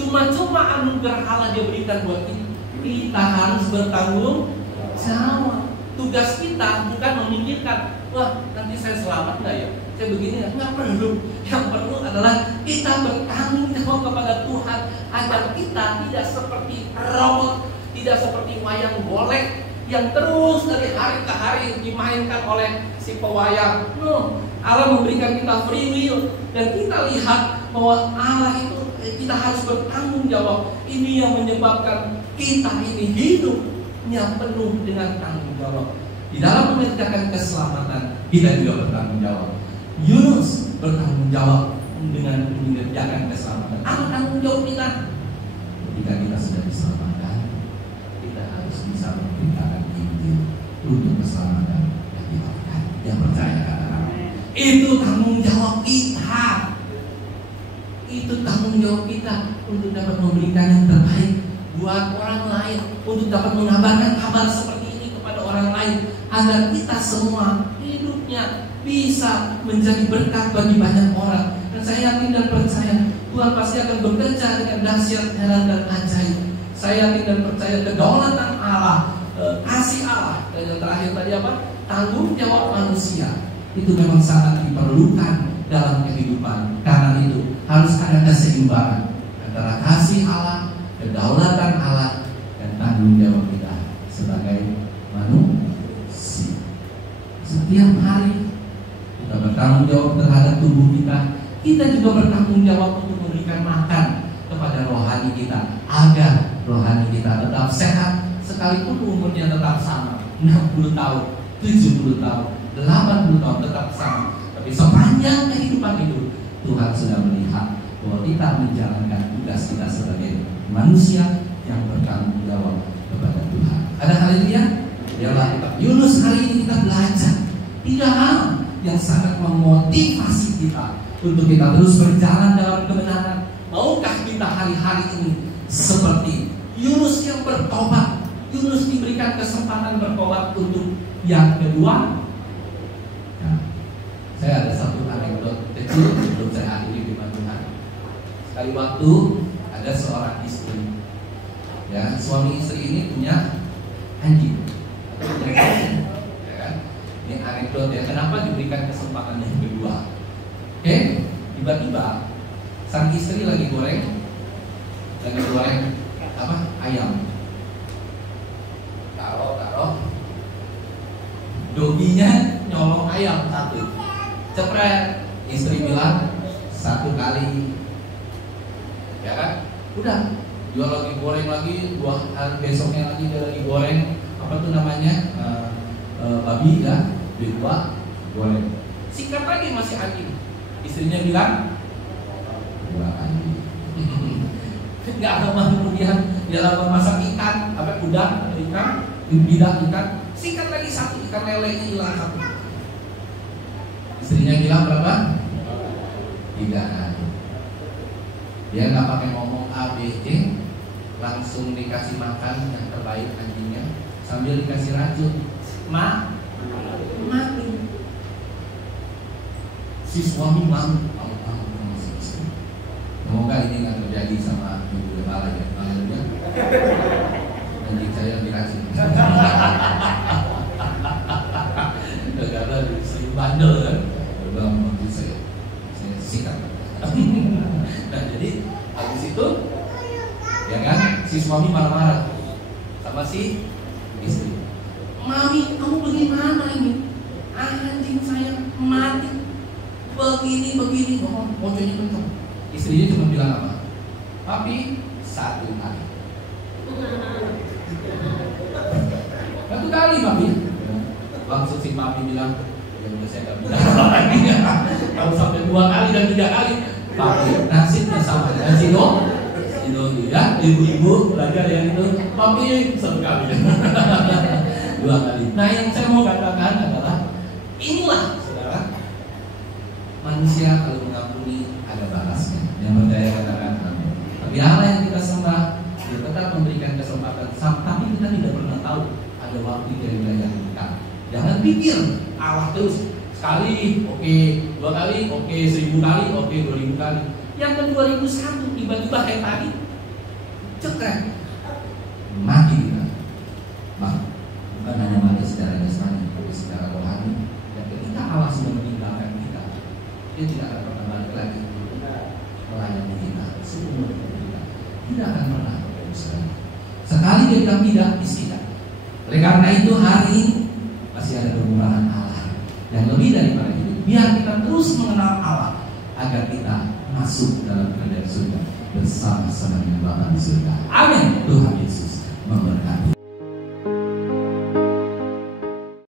Cuma-cuma anugerah Allah dia berikan buat kita. Kita harus bertanggung jawab. Tugas kita bukan memikirkan, wah nanti saya selamat nggak ya? Saya begini ya? Nggak perlu. Yang perlu adalah kita bertanggung jawab kepada Tuhan agar kita tidak seperti robot, tidak seperti wayang golek yang terus dari hari ke hari dimainkan oleh si pewayang. No, Allah memberikan kita free will dan kita lihat bahwa Allah itu kita harus bertanggung jawab. Ini yang menyebabkan kita ini hidupnya penuh dengan tanggung jawab. Di dalam mengerjakan keselamatan kita juga bertanggung jawab. Yunus bertanggung jawab dengan mengerjakan keselamatan. Apa tanggung jawab kita? Ketika kita sudah diselamatkan, kita harus bisa memberitakan Injil untuk keselamatan yang diberikan. Yang percaya katakan, itu tanggung jawab kita. Itu tanggung jawab kita untuk dapat memberikan yang terbaik buat orang lain, untuk dapat mengabarkan kabar seperti ini kepada orang lain, agar kita semua hidupnya bisa menjadi berkat bagi banyak orang. Dan saya yakin dan percaya Tuhan pasti akan bekerja dengan dahsyat, heran dan ajaib. Saya yakin dan percaya kedaulatan Allah, kasih Allah. Dan yang terakhir tadi apa? Tanggung jawab manusia itu memang sangat diperlukan dalam kehidupan. Karena itu harus ada keseimbangan antara kasih Allah, kedaulatan Allah, dan tanggung jawab kita sebagai manusia. Setiap hari kita bertanggung jawab terhadap tubuh kita. Kita juga bertanggung jawab untuk memberikan makan kepada rohani kita, agar rohani kita tetap sehat, sekalipun umurnya tetap sama, 60 tahun, 70 tahun, 80 tahun tetap sama. Tapi sepanjang kehidupan itu Tuhan sudah melihat bahwa kita menjalankan tugas kita sebagai manusia yang bertanggung jawab kepada Tuhan. Ada haleluya? Biarlah Yunus hari ini kita belajar 3 hal yang sangat memotivasi kita untuk kita terus berjalan dalam kebenaran. Maukah kita hari-hari ini seperti Yunus yang bertobat? Yunus diberikan kesempatan bertobat untuk yang kedua. Nah, saya ada satu anekdot kecil sebelum saya akhiri firman Tuhan. Sekali waktu ada seorang istri, ya, suami istri ini punya anjing, ya kan? Ini anekdot ya. Kenapa diberikan kesempatan yang kedua? Oke, tiba-tiba sang istri lagi goreng apa? Ayam. Taruh. Doginya nyolong ayam satu. Cepret. Istri bilang 1 kali. Ya kan? Udah. Dia lagi goreng lagi, 2 hari besoknya lagi dia lagi goreng apa tuh namanya? Babi ya, dibuat goreng. Singkat lagi masih anjing. Istrinya bilang 2 kali. Nggak lama kemudian dia lama masak ikan, apa udang ikan, bidak ikan. Singkat lagi 1 ikan lele hilang 1. Istrinya bilang berapa? 3 kali. Dia nggak pakai ngomong A, B, C, langsung dikasih makan yang terbaik anjingnya sambil dikasih racun. Mati. Si suami malu. Semoga ini nggak terjadi sama ibu kepala ya. Haleluya. Anjing saya diracun. Karena sering bandel kan. Belum nanti saya sikat. Nah jadi habis itu, ya kan, si suami marah-marah sama si istri. Mami, kamu bagaimana ini? Anjing saya mati. Begini. Mojonya kenceng. Istrinya cuma bilang apa? Papi, 1 kali. 1 kali papi. Langsung si papi bilang, ya udah saya gak bilang lagi ya. Kalau sampai 2 kali dan 3 kali, papi nasibnya sama dengan si Dong ya, ibu-ibu belajar yang itu, papi 1 kali. 2 kali. Nah yang saya mau katakan adalah inilah saudara, manusia kalau mengampuni ada balasnya. Yang percaya katakan amin. Tapi Allah yang kita sembah, dia tetap memberikan kesempatan, tapi kita tidak pernah tahu ada waktu dari yang dekat. Jangan pikir Allah terus sekali, oke, 2 kali, oke, 1000 kali, oke, 2000 kali. Yang ke 2001 tiba-tiba kayak tadi, cekrek, mati kita. Bukan hanya mati secara jasmani, tapi secara rohani. Dan ketika Allah sudah meninggalkan kita, dia tidak akan pernah balik lagi melayani kita seumur hidup kita. Tidak akan pernah berpisah. Sekali dia bilang tidak, tidak. Oleh karena itu hari ini masih ada permulahan Allah yang lebih daripada itu. Biar kita terus mengenal Allah agar kita masuk dalam kerajaan surga bersama-sama dengan Bapa di surga. Amin. Tuhan Yesus memberkati.